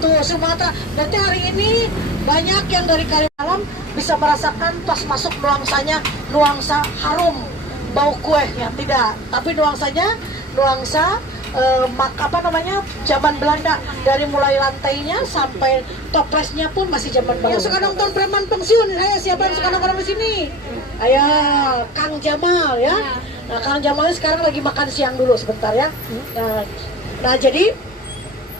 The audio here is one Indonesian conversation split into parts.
tuh Sumatera. Berarti hari ini banyak yang dari Kalimalang bisa merasakan pas masuk nuansa harum bau kue ya, tidak, tapi nuansanya nuansa zaman Belanda, dari mulai lantainya sampai toplesnya pun masih zaman Belanda. Yang suka nonton preman pensiun, siapa yang suka nonton di sini? Ayo, Kang Jamal ya. Nah, Kang Jamal sekarang lagi makan siang dulu sebentar ya. Nah jadi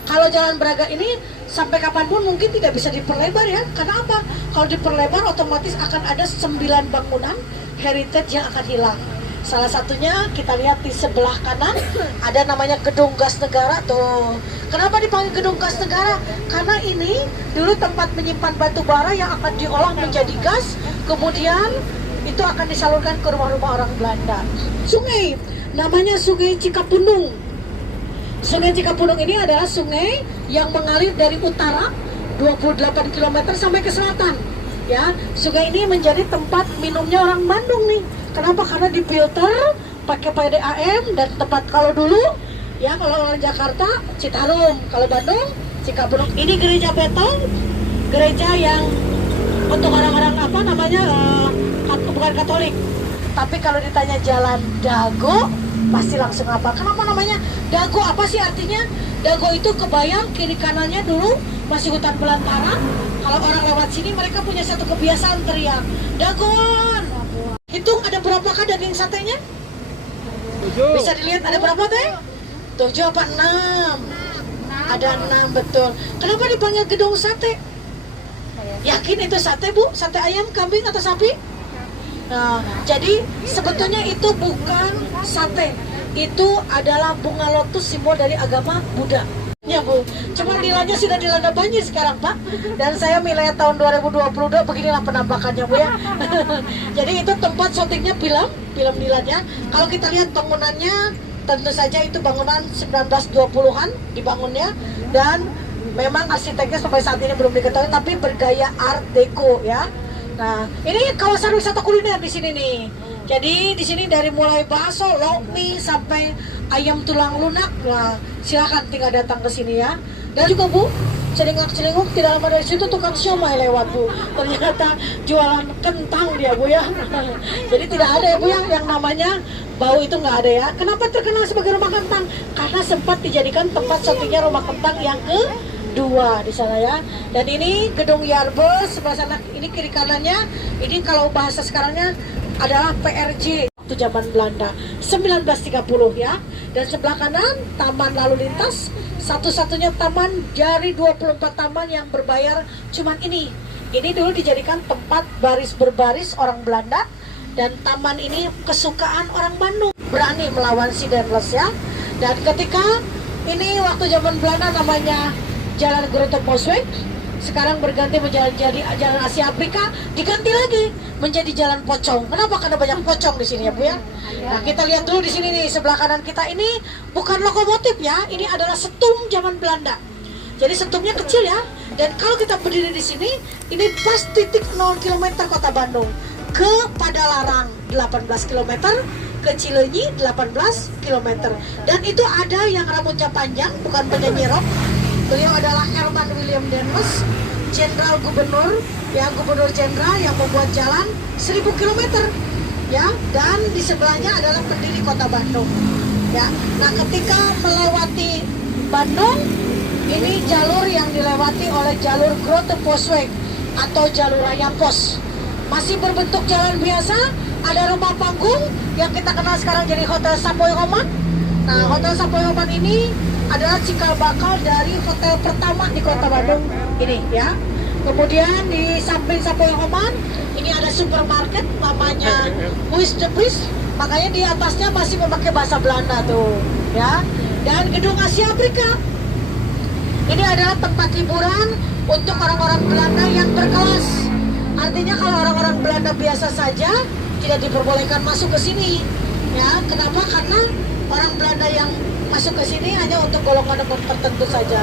kalau Jalan Braga ini sampai kapanpun mungkin tidak bisa diperlebar ya. Karena apa? Kalau diperlebar otomatis akan ada 9 bangunan heritage yang akan hilang. Salah satunya kita lihat di sebelah kanan ada namanya Gedung Gas Negara tuh. Kenapa dipanggil Gedung Gas Negara? Karena ini dulu tempat menyimpan batu bara yang akan diolah menjadi gas, kemudian itu akan disalurkan ke rumah-rumah orang Belanda. Sungai, namanya Sungai Cikapundung. Sungai Cikapundung ini adalah sungai yang mengalir dari utara 28 km sampai ke selatan. Ya, sungai ini menjadi tempat minumnya orang Bandung nih. Kenapa? Karena difilter pakai PDAM, dan tempat kalau dulu ya kalau orang Jakarta Citarum, kalau Bandung Cikapundung. Ini gereja beton, gereja yang untuk orang-orang bukan Katolik. Tapi kalau ditanya Jalan Dago pasti langsung apa? Kenapa namanya Dago? Apa sih artinya? Dago itu kebayang kiri kanannya dulu masih hutan belantara. Kalau orang lewat sini mereka punya satu kebiasaan teriak, Dagon. Hitung ada berapakah daging satenya? 7. Bisa dilihat ada berapa teh? 7 apa 6? Ada 6, betul. Kenapa dipanggil gedung sate? Yakin itu sate, Bu? Sate ayam, kambing, atau sapi? Nah, jadi sebetulnya itu bukan sate. Itu adalah bunga lotus, simbol dari agama Buddha. Ya Bu, cuma nilainya sudah dilanda banjir sekarang Pak. Dan saya milih tahun 2022, beginilah penampakannya Bu ya. Jadi itu tempat syutingnya film Dilannya. Kalau kita lihat bangunannya, tentu saja itu bangunan 1920-an dibangunnya. Dan memang arsiteknya sampai saat ini belum diketahui, tapi bergaya Art Deco ya. Nah, ini kawasan wisata kuliner di sini nih. Jadi di sini dari mulai bakso, lokmi sampai ayam tulang lunak, nah, silakan tinggal datang ke sini ya. Dan juga Bu, celingak-celinguk tidak lama dari situ tukang siomay lewat Bu. Ternyata jualan kentang dia Bu ya. Jadi tidak ada ya Bu yang namanya bau itu nggak ada ya. Kenapa terkenal sebagai rumah kentang? Karena sempat dijadikan tempat syutingnya rumah kentang yang kedua di sana ya. Dan ini gedung Yarbes sebelah sana, ini kiri kanannya. Ini kalau bahasa sekarangnya adalah PRJ waktu zaman Belanda 1930 ya. Dan sebelah kanan taman lalu lintas, satu-satunya taman dari 24 taman yang berbayar cuman ini. Ini dulu dijadikan tempat baris berbaris orang Belanda, dan taman ini kesukaan orang Bandung, berani melawan si Denles ya. Dan ketika ini waktu zaman Belanda namanya Jalan Grote Posweg, sekarang berganti menjadi Jalan Asia Afrika, diganti lagi menjadi Jalan Pocong. Kenapa? Karena banyak pocong di sini ya Bu ya. Nah, kita lihat dulu di sini nih, sebelah kanan kita ini bukan lokomotif ya, ini adalah setum zaman Belanda. Jadi setumnya kecil ya. Dan kalau kita berdiri di sini, ini pas titik 0 km kota Bandung. Ke Padalarang 18 km, ke Cileunyi 18 km. Dan itu ada yang rambutnya panjang, bukan penyanyi rock. Beliau adalah Herman William Denles, Jenderal Gubernur, ya Gubernur Jenderal yang membuat jalan 1000 km, ya. Dan di sebelahnya adalah pendiri kota Bandung, ya. Nah, ketika melewati Bandung, ini jalur yang dilewati oleh jalur Grote Posweg atau jalur raya pos. Masih berbentuk jalan biasa, ada rumah panggung yang kita kenal sekarang jadi Hotel Sapoy Oman. Nah, Hotel Sapoy Oman ini adalah cikal bakal dari hotel pertama di kota Bandung ini ya. Kemudian di samping Sapoy Oman ini ada supermarket namanya Huis de Vries, makanya di atasnya masih memakai bahasa Belanda tuh ya. Dan gedung Asia Afrika ini adalah tempat hiburan untuk orang-orang Belanda yang berkelas. Artinya kalau orang-orang Belanda biasa saja tidak diperbolehkan masuk ke sini ya. Kenapa? Karena orang Belanda yang masuk ke sini hanya untuk golongan tertentu saja.